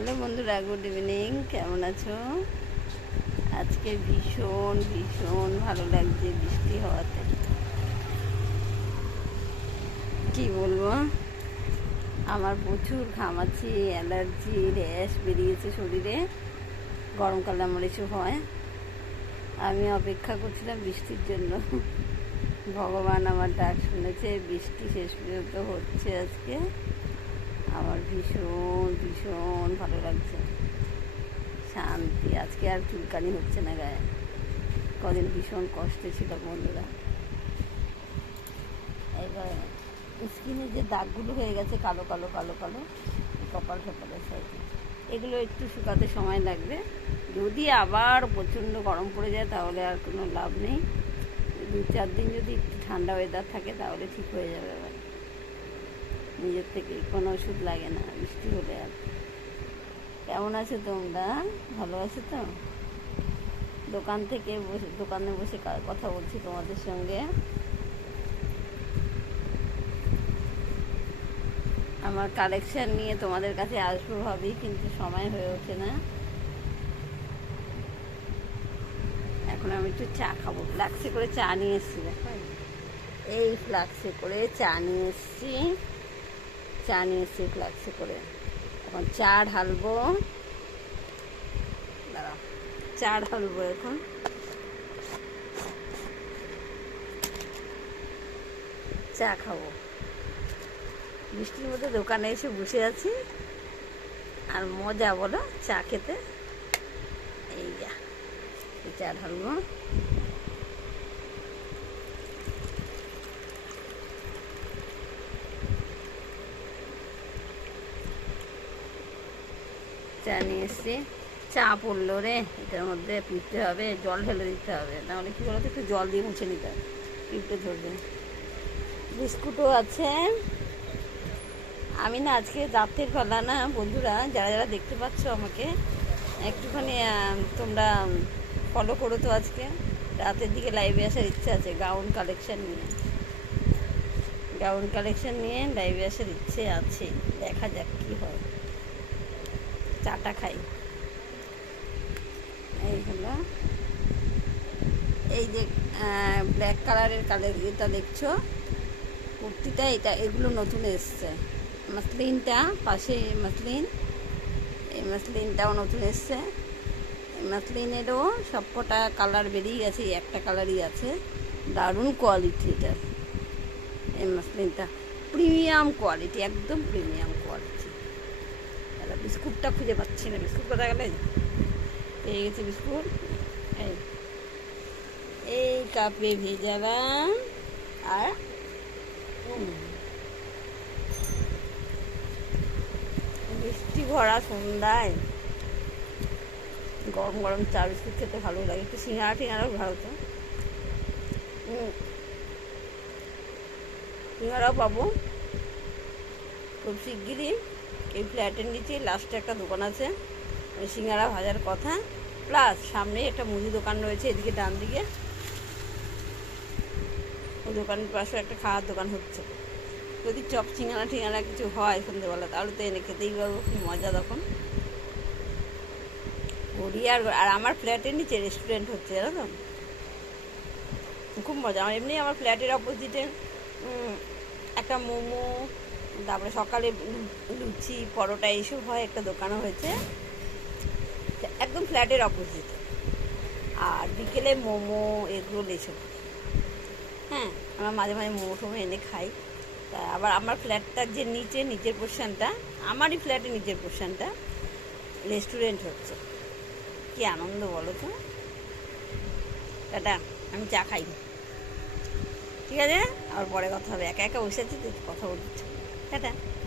Hello বন্ধুরা, good evening. কেমন আছো? আজকে ভীষণ ভীষণ ভালো লাগছে বৃষ্টি হওয়াতে। কি বলবো, আমার প্রচুর ঘামাচ্ছি, অ্যালার্জি, র্যাশ বেরিয়েছে শরীরে। গরমকালে আমার এসব হয়। আমি অপেক্ষা করছিলাম বৃষ্টির জন্য। ভগবান আমার ডাক শুনেছে, বৃষ্টি শেষ পর্যন্ত হচ্ছে আজকে। আমার ভীষণ ভীষণ ভালো লাগছে, শান্তি। আজকে আর চুলকানি হচ্ছে না গায়ে। কদিন ভীষণ কষ্টে ছিল বন্ধুরা। এবার স্কিনে যে দাগগুলো হয়ে গেছে, কালো কালো কালো কালো, কপাল টপালের সাইডে, এগুলো একটু শুকাতে সময় লাগবে। যদি আবার প্রচণ্ড গরম পড়ে যায় তাহলে আর কোনো লাভ নেই। 2-4 দিন যদি একটু ঠান্ডা ওয়েদার থাকে তাহলে ঠিক হয়ে যাবে। আবার নিজের থেকে কোনো ওষুধ লাগে না বৃষ্টি হলে। আর কেমন আছো তোমরা? ভালো আছো তো? দোকানে বসে কথা বলছি তোমাদের সঙ্গে। আমার কালেকশন নিয়ে তোমাদের কাছে আসবো ভাবি, কিন্তু সময় হয়ে ওঠে না। এখন আমি একটু চা খাবো। ফ্লাক্সে করে চা নিয়ে এসেছি, দেখো এই ফ্লাক্সে করে চা নিয়ে এসেছি। ফ্লাক্সে করে এখন চা ঢালবো। দাঁড়াও, চা ঢালবো এখন। চা খাবো, বৃষ্টির মধ্যে দোকানে এসে বসে আছি, আর মজা বলো চা খেতে। এই যা, চা ঢালবো। চা নিয়ে এসছি। চা পড়লো রে, এটার মধ্যে পিঁপড়ে হবে, জল ঢেলে দিতে হবে, নাহলে কী বলতো একটু জল দিয়ে মুছে নিতে হবে, পিঁপড়ে ধরবে। বিস্কুটও আছে। আমি না আজকে রাতের বেলা না বন্ধুরা, যারা যারা দেখতে পাচ্ছ আমাকে একটুখানি তোমরা ফলো করো তো। আজকে রাতের দিকে লাইভে আসার ইচ্ছা আছে, গাউন কালেকশন নিয়ে লাইভে আসার ইচ্ছে আছে। দেখা যাক কি হয়। চাটা খাই। এই হলো, এই যে ব্ল্যাক কালারের এটা দেখছো কুর্তিটা, এগুলো নতুন এসছে। মাসলিনটা পাশে, এই মাসলিনটাও নতুন এসছে। এই মাসলিনেরও সবকটা কালার বেরিয়ে গেছে, একটা কালারই আছে। দারুণ কোয়ালিটি এটা। এই মাসলিনটা প্রিমিয়াম কোয়ালিটি, একদম প্রিমিয়াম কোয়ালিটি। দাদা বিস্কুটটা খুঁজে পাচ্ছি না, বিস্কুট কোথায় গেলে? পেয়ে গেছি বিস্কুট। এই কাপে ভেজালাম। আর বৃষ্টি ভরা সন্ধ্যায় গরম গরম চা বিস্কুট খেতে ভালো লাগে। একটু সিঙ্গারাও ভালো তো। সিঙ্গারাও পাবো খুব শিগগিরই। এই ফ্ল্যাটের নিচে লাস্টে একটা দোকান আছে, সিঙ্গারা ভাজার কথা। প্লাস সামনে একটা মুদি দোকান রয়েছে, এদিকে ডান দিকে। ওই দোকানের পাশে একটা খাওয়ার দোকান হচ্ছে। যদি চপ সিঙ্গারা কিছু হয় সন্ধ্যেবেলা, তাহলে তো এনে খেতেই পারবো, কি মজা তখন। ঘুরি আর আমার ফ্ল্যাটের নিচে রেস্টুরেন্ট হচ্ছে, জানো তো, খুব মজা। আমার এমনি আমার ফ্ল্যাটের অপোজিটে একটা মোমো, তারপরে সকালে লুচি পরোটা এইসব হয়, একটা দোকানও হয়েছে একদম ফ্ল্যাটের অপোজিটে। আর বিকেলে মোমো, এগরোল এসব। হ্যাঁ, আমরা মাঝে মাঝে মোমো টোমো এনে খাই। তা আবার আমার ফ্ল্যাটটার যে নিচের পোর্শনটা, আমারই ফ্ল্যাটের নিচের পোর্শনটা রেস্টুরেন্ট হচ্ছে। কি আনন্দ বলো তো। টাটা, আমি চা খাই। ঠিক আছে, আবার পরে কথা হবে। একা একা বসে আছি তো, কথা বলছি। টাটা।